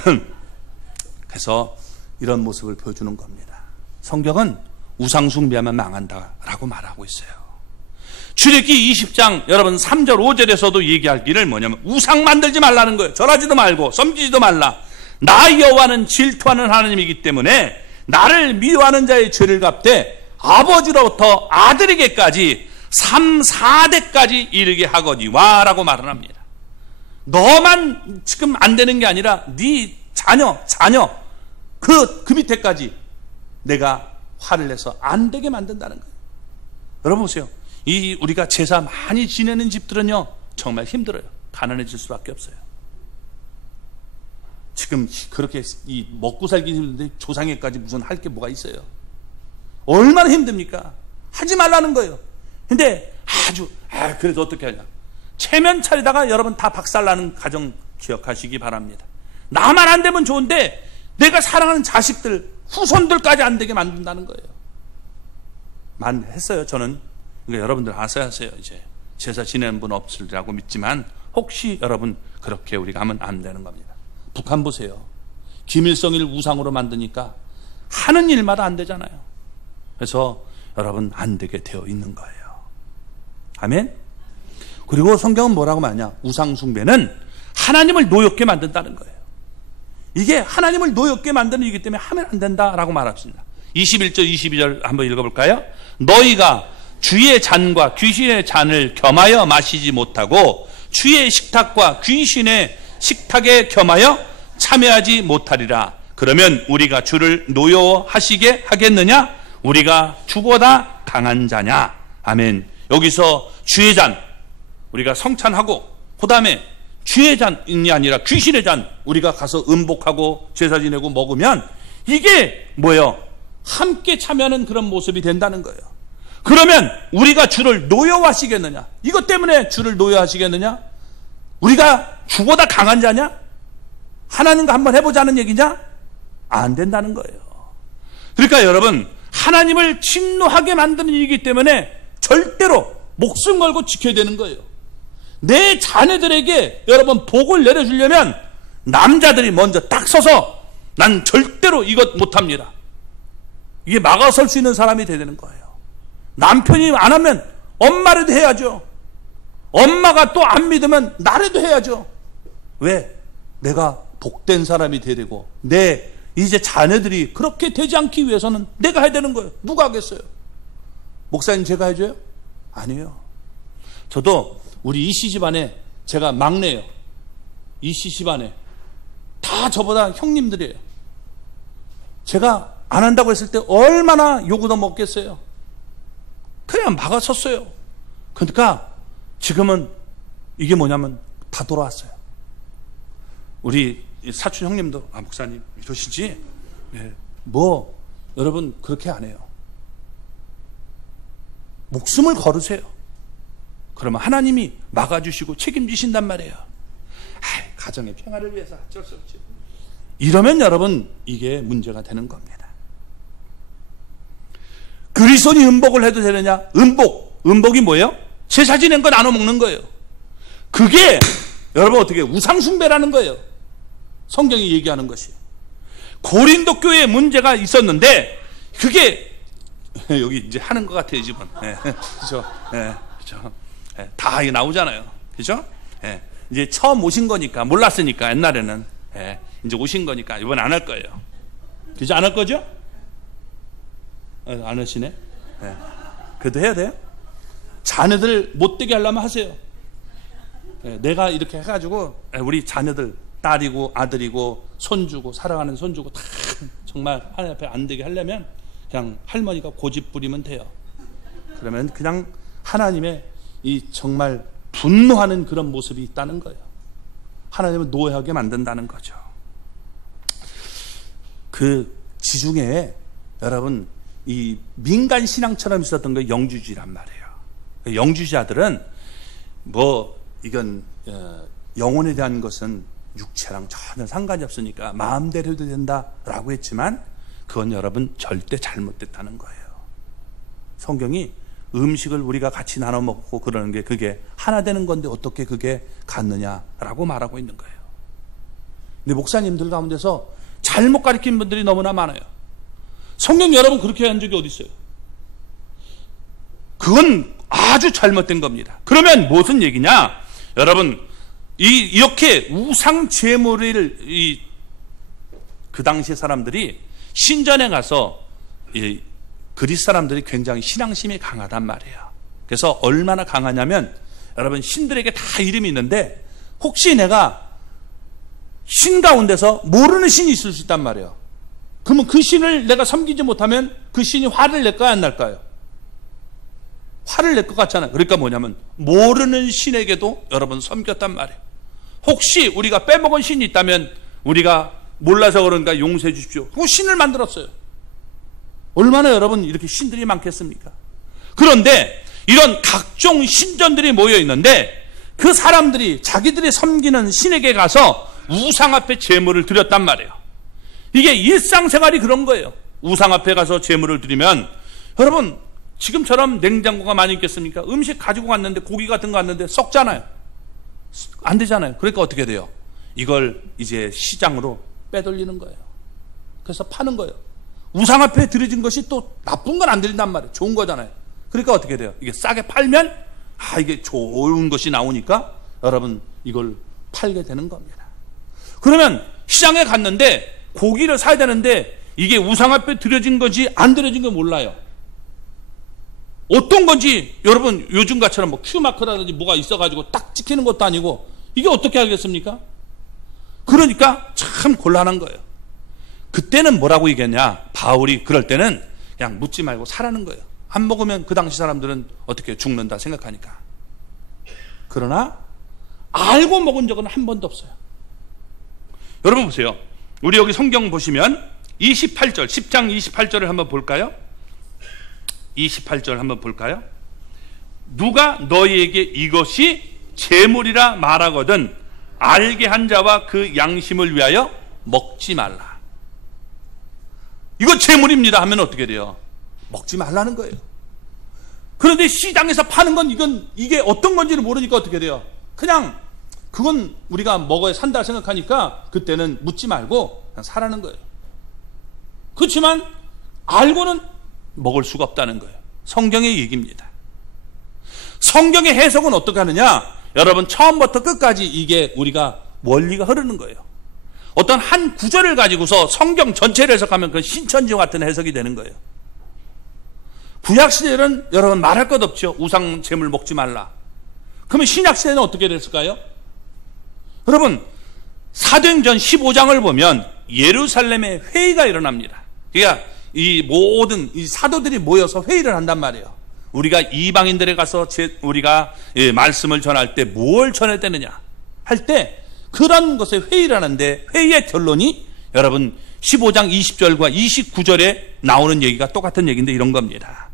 그래서 이런 모습을 보여주는 겁니다. 성경은 우상 숭배하면 망한다라고 말하고 있어요. 출애굽기 20장 여러분 3절 5절에서도 얘기할 길을 뭐냐면 우상 만들지 말라는 거예요. 절하지도 말고 섬기지도 말라. 나 여호와는 질투하는 하나님이기 때문에 나를 미워하는 자의 죄를 갚되 아버지로부터 아들에게까지 3, 4대까지 이르게 하거니와 라고 말을 합니다. 너만 지금 안 되는 게 아니라 네 자녀 그 밑에까지 내가 화를 내서 안 되게 만든다는 거예요. 여러분 보세요. 이 우리가 제사 많이 지내는 집들은요 정말 힘들어요. 가난해질 수밖에 없어요. 지금 그렇게 이 먹고 살기 힘든데 조상회까지 무슨 할 게 뭐가 있어요. 얼마나 힘듭니까? 하지 말라는 거예요. 근데 그래서 어떻게 하냐. 체면 차리다가 여러분 다 박살나는 가정 기억하시기 바랍니다. 나만 안 되면 좋은데 내가 사랑하는 자식들 후손들까지 안 되게 만든다는 거예요. 했어요 저는. 그러니까 여러분들 아셔야하세요. 이제 제사 지내는 분 없으리라고 믿지만 혹시 여러분 그렇게 우리가 하면 안 되는 겁니다. 북한 보세요. 김일성을 우상으로 만드니까 하는 일마다 안 되잖아요. 그래서 여러분 안 되게 되어 있는 거예요. 아멘. 그리고 성경은 뭐라고 말하냐. 우상 숭배는 하나님을 노엽게 만든다는 거예요. 이게 하나님을 노엽게 만드는 일이기 때문에 하면 안 된다라고 말합니다. 21절 22절 한번 읽어볼까요? 너희가 주의 잔과 귀신의 잔을 겸하여 마시지 못하고 주의 식탁과 귀신의 식탁에 겸하여 참여하지 못하리라. 그러면 우리가 주를 노여워하시게 하겠느냐? 우리가 주보다 강한 자냐? 아멘. 여기서 주의 잔 우리가 성찬하고 그 다음에 주의 잔이 아니라 귀신의 잔 우리가 가서 음복하고 제사 지내고 먹으면 이게 뭐예요? 함께 참여하는 그런 모습이 된다는 거예요. 그러면 우리가 주를 노여워하시겠느냐? 이것 때문에 주를 노여워하시겠느냐? 우리가 주보다 강한 자냐? 하나님과 한번 해보자는 얘기냐? 안 된다는 거예요. 그러니까 여러분 하나님을 진노하게 만드는 일이기 때문에 절대로 목숨 걸고 지켜야 되는 거예요. 내 자녀들에게 여러분 복을 내려주려면 남자들이 먼저 딱 서서 난 절대로 이것 못합니다. 이게 막아설 수 있는 사람이 돼야 되는 거예요. 남편이 안 하면 엄마라도 해야죠. 엄마가 또 안 믿으면 나라도 해야죠. 왜? 내가 복된 사람이 돼야 되고 내 이제 자녀들이 그렇게 되지 않기 위해서는 내가 해야 되는 거예요. 누가 하겠어요? 목사님 제가 해줘요? 아니에요. 저도 우리 이씨 집안에 제가 막내예요. 이씨 집안에 다 저보다 형님들이에요. 제가 안 한다고 했을 때 얼마나 욕을 먹겠어요. 그냥 막아섰어요. 그러니까 지금은 이게 뭐냐면 다 돌아왔어요. 우리 사촌 형님도 목사님 이러시지? 네. 여러분 그렇게 안 해요. 목숨을 걸으세요. 그러면 하나님이 막아주시고 책임지신단 말이에요. 가정의 평화를 위해서 어쩔 수 없죠. 이러면 여러분 이게 문제가 되는 겁니다. 그리스도인이 음복을 해도 되느냐? 음복이 뭐예요? 제사 지낸 거 나눠 먹는 거예요. 그게 여러분 어떻게 우상숭배라는 거예요. 성경이 얘기하는 것이. 고린도 교회에 문제가 있었는데 그게 여기 이제 하는 것 같아요 지금. 그렇죠? 그렇죠? 다 나오잖아요. 그렇죠? 이제 처음 오신 거니까 몰랐으니까 옛날에는 이제 오신 거니까 이번 안 할 거예요. 그죠? 안 할 거죠? 안 하시네. 그래도 해야 돼요. 자녀들 못되게 하려면 하세요. 내가 이렇게 해가지고 우리 자녀들 딸이고 아들이고 손주고 사랑하는 손주고 다 정말 하나님 앞에 안 되게 하려면 그냥 할머니가 고집 부리면 돼요. 그러면 그냥 하나님의 이 정말 분노하는 그런 모습이 있다는 거예요. 하나님을 노예하게 만든다는 거죠. 그 지중해에 여러분 이 민간 신앙처럼 있었던 게 영주주의란 말이에요. 영주주의자들은 이건 영혼에 대한 것은 육체랑 전혀 상관이 없으니까 마음대로 해도 된다라고 했지만 그건 여러분 절대 잘못됐다는 거예요. 성경이 음식을 우리가 같이 나눠 먹고 그러는 게 그게 하나 되는 건데 어떻게 그게 같느냐라고 말하고 있는 거예요. 근데 목사님들 가운데서 잘못 가르친 분들이 너무나 많아요. 성경 여러분 그렇게 한 적이 어디 있어요? 그건 아주 잘못된 겁니다. 그러면 무슨 얘기냐? 여러분 이렇게 우상 제물을 그 당시 사람들이 신전에 가서 그리스 사람들이 굉장히 신앙심이 강하단 말이에요. 그래서 얼마나 강하냐면 여러분 신들에게 다 이름이 있는데 혹시 내가 신 가운데서 모르는 신이 있을 수 있단 말이에요. 그러면 그 신을 내가 섬기지 못하면 그 신이 화를 낼까요, 안 날까요? 화를 낼 것 같잖아요. 그러니까 뭐냐면 모르는 신에게도 여러분 섬겼단 말이에요. 혹시 우리가 빼먹은 신이 있다면 우리가 몰라서 그런가 용서해 주십시오. 그 신을 만들었어요. 얼마나 여러분 이렇게 신들이 많겠습니까? 그런데 이런 각종 신전들이 모여 있는데 그 사람들이 자기들이 섬기는 신에게 가서 우상 앞에 제물을 드렸단 말이에요. 이게 일상생활이 그런 거예요. 우상 앞에 가서 제물을 드리면 여러분 지금처럼 냉장고가 많이 있겠습니까? 음식 가지고 갔는데 고기 같은 거 갔는데 썩잖아요. 안 되잖아요. 그러니까 어떻게 돼요? 이걸 이제 시장으로 빼돌리는 거예요. 그래서 파는 거예요. 우상 앞에 드려진 것이 또 나쁜 건 안 드린단 말이에요. 좋은 거잖아요. 그러니까 어떻게 돼요? 이게 싸게 팔면 이게 좋은 것이 나오니까 여러분 이걸 팔게 되는 겁니다. 그러면 시장에 갔는데 고기를 사야 되는데 이게 우상 앞에 드려진 건지 안 드려진 건 몰라요. 어떤 건지 여러분 요즘같처럼 뭐 큐마크라든지 뭐가 있어가지고 딱 찍히는 것도 아니고 이게 어떻게 알겠습니까? 그러니까 참 곤란한 거예요. 그때는 뭐라고 얘기했냐? 바울이 그럴 때는 그냥 묻지 말고 사라는 거예요. 안 먹으면 그 당시 사람들은 어떻게 죽는다 생각하니까. 그러나 알고 먹은 적은 한 번도 없어요. 여러분 보세요. 우리 여기 성경 보시면 28절 10장 28절을 한번 볼까요? 28절 한번 볼까요? 누가 너희에게 이것이 제물이라 말하거든 알게 한 자와 그 양심을 위하여 먹지 말라. 이거 제물입니다 하면 어떻게 돼요? 먹지 말라는 거예요. 그런데 시장에서 파는 건 이게 어떤 건지를 모르니까 어떻게 돼요? 그냥 그건 우리가 먹어야 산다 생각하니까 그때는 묻지 말고 그냥 사라는 거예요. 그렇지만 알고는 먹을 수가 없다는 거예요. 성경의 얘기입니다. 성경의 해석은 어떻게 하느냐? 여러분 처음부터 끝까지 이게 우리가 원리가 흐르는 거예요. 어떤 한 구절을 가지고서 성경 전체를 해석하면 그 신천지 같은 해석이 되는 거예요. 구약시대는 여러분 말할 것 없죠. 우상 제물 먹지 말라. 그러면 신약시대는 어떻게 됐을까요? 여러분 사도행전 15장을 보면 예루살렘에 회의가 일어납니다. 그러니까 이 모든 이 사도들이 모여서 회의를 한단 말이에요. 우리가 이방인들에 가서 우리가 말씀을 전할 때 뭘 전해야 되느냐 할 때 그런 것에 회의를 하는데 회의의 결론이 여러분 15장 20절과 29절에 나오는 얘기가 똑같은 얘기인데 이런 겁니다.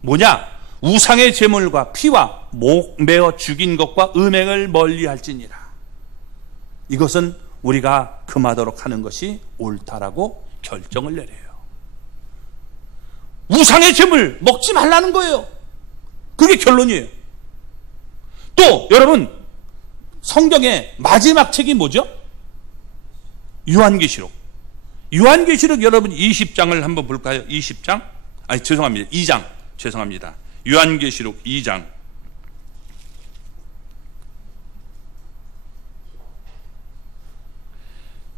뭐냐? 우상의 제물과 피와 목 메어 죽인 것과 음행을 멀리할지니라. 이것은 우리가 금하도록 하는 것이 옳다라고 결정을 내려요. 우상의 제물 먹지 말라는 거예요. 그게 결론이에요. 또 여러분 성경의 마지막 책이 뭐죠? 요한계시록. 요한계시록 여러분 20장을 한번 볼까요? 20장? 죄송합니다. 2장. 죄송합니다. 요한계시록 2장.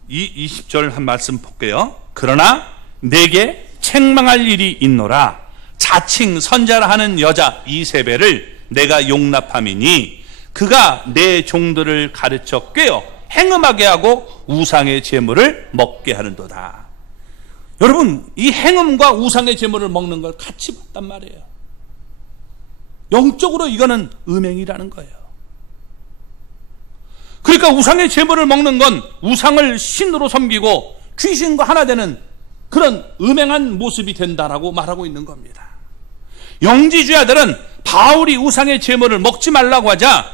이 20절 한 말씀 볼게요. 그러나 내게 책망할 일이 있노라. 자칭 선자라 하는 여자 이세벨을 내가 용납함이니 그가 내 종들을 가르쳐 꿰어 행음하게 하고 우상의 제물을 먹게 하는도다. 여러분 이 행음과 우상의 제물을 먹는 걸 같이 봤단 말이에요. 영적으로 이거는 음행이라는 거예요. 그러니까 우상의 제물을 먹는 건 우상을 신으로 섬기고 귀신과 하나 되는 그런 음행한 모습이 된다라고 말하고 있는 겁니다. 영지주의자들은 바울이 우상의 제물을 먹지 말라고 하자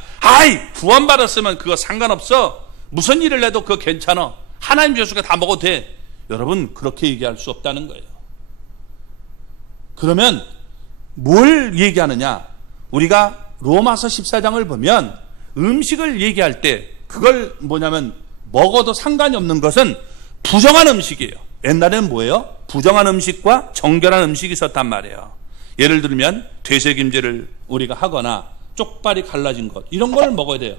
구원받았으면 그거 상관없어. 무슨 일을 해도 그거 괜찮아. 하나님 주셨으니까 다 먹어도 돼. 여러분 그렇게 얘기할 수 없다는 거예요. 그러면 뭘 얘기하느냐? 우리가 로마서 14장을 보면 음식을 얘기할 때 그걸 뭐냐면 먹어도 상관이 없는 것은 부정한 음식이에요. 옛날에는 뭐예요? 부정한 음식과 정결한 음식이 있었단 말이에요. 예를 들면 되새김질을 우리가 하거나 쪽발이 갈라진 것 이런 걸 먹어야 돼요.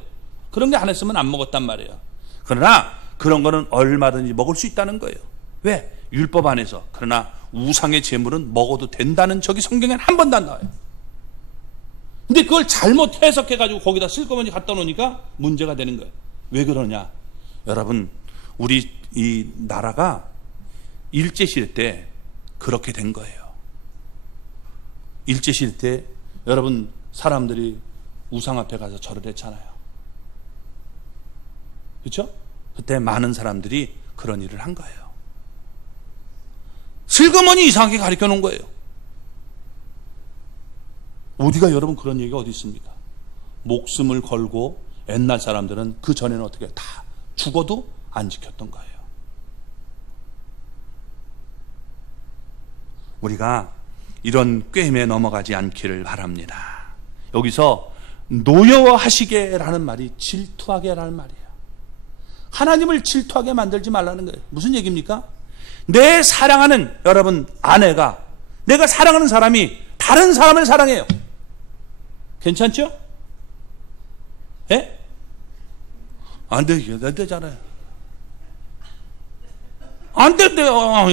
그런 게 안 했으면 안 먹었단 말이에요. 그러나 그런 거는 얼마든지 먹을 수 있다는 거예요. 왜? 율법 안에서. 그러나 우상의 제물은 먹어도 된다는 적이 성경에는 한 번도 안 나와요. 근데 그걸 잘못 해석해가지고 거기다 쓸거머니 갖다 놓으니까 문제가 되는 거예요. 왜 그러냐? 여러분, 우리 이 나라가 일제시대 때 그렇게 된 거예요. 일제시대 때 여러분, 사람들이 우상 앞에 가서 절을 했잖아요. 그렇죠? 그때 많은 사람들이 그런 일을 한 거예요. 슬그머니 이상하게 가르쳐 놓은 거예요. 어디가 여러분 그런 얘기가 어디 있습니까? 목숨을 걸고 옛날 사람들은 그 전에는 어떻게 다 죽어도 안 지켰던 거예요. 우리가 이런 꾀임에 넘어가지 않기를 바랍니다. 여기서 노여워하시게라는 말이 질투하게라는 말이에요. 하나님을 질투하게 만들지 말라는 거예요. 무슨 얘기입니까? 내 사랑하는 여러분 아내가, 내가 사랑하는 사람이 다른 사람을 사랑해요. 괜찮죠? 예? 안 되잖아요. 안 된대요.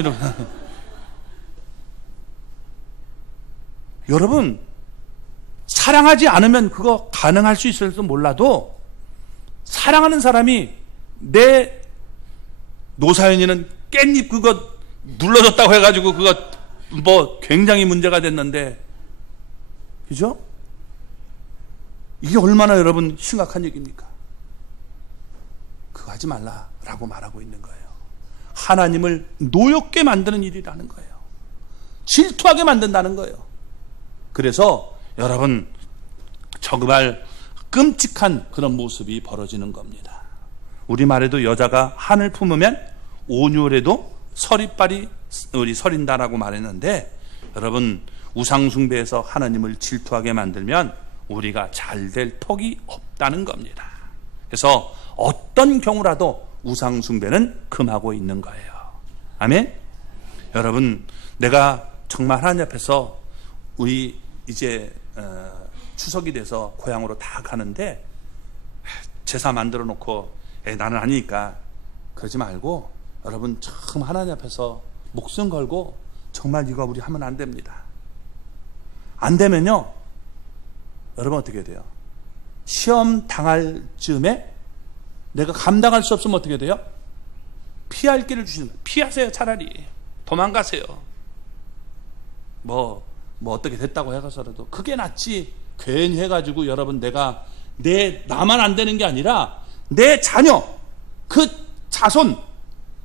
여러분, 사랑하지 않으면 그거 가능할 수 있을지도 몰라도 사랑하는 사람이 내 노사연이는 깻잎 그거 눌러줬다고 해가지고 그거 뭐 굉장히 문제가 됐는데, 그죠? 이게 얼마나 여러분 심각한 얘기입니까? 그거 하지 말라라고 말하고 있는 거예요. 하나님을 노엽게 만드는 일이라는 거예요. 질투하게 만든다는 거예요. 그래서 여러분 정말 끔찍한 그런 모습이 벌어지는 겁니다. 우리말에도 여자가 한을 품으면 온유래도 서리빨이 우리 서린다라고 말했는데, 여러분 우상숭배에서 하나님을 질투하게 만들면 우리가 잘 될 턱이 없다는 겁니다. 그래서 어떤 경우라도 우상숭배는 금하고 있는 거예요. 아멘? 여러분, 내가 정말 하나님 앞에서 우리 이제 추석이 돼서 고향으로 다 가는데 제사 만들어 놓고 나는 아니니까 그러지 말고 여러분 참 하나님 앞에서 목숨 걸고 정말 이거 우리 하면 안 됩니다. 안 되면요, 여러분 어떻게 돼요? 시험 당할 즈음에 내가 감당할 수 없으면 어떻게 돼요? 피할 길을 주시는 거예요. 피하세요. 차라리 도망가세요. 뭐 어떻게 됐다고 해서라도 그게 낫지. 괜히 해가지고 여러분 내가 나만 안 되는 게 아니라 내 자녀, 그 자손,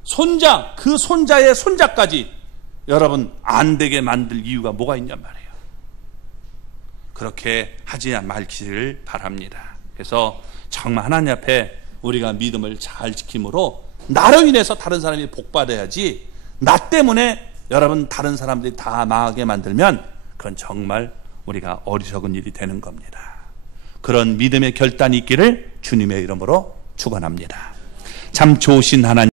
손자, 그 손자의 손자까지 여러분 안 되게 만들 이유가 뭐가 있냔 말이에요. 그렇게 하지 말기를 바랍니다. 그래서 정말 하나님 앞에 우리가 믿음을 잘 지킴으로 나로 인해서 다른 사람이 복받아야지, 나 때문에 여러분 다른 사람들이 다 망하게 만들면 그건 정말 우리가 어리석은 일이 되는 겁니다. 그런 믿음의 결단이 있기를 주님의 이름으로 축원합니다. 참 좋으신 하나님,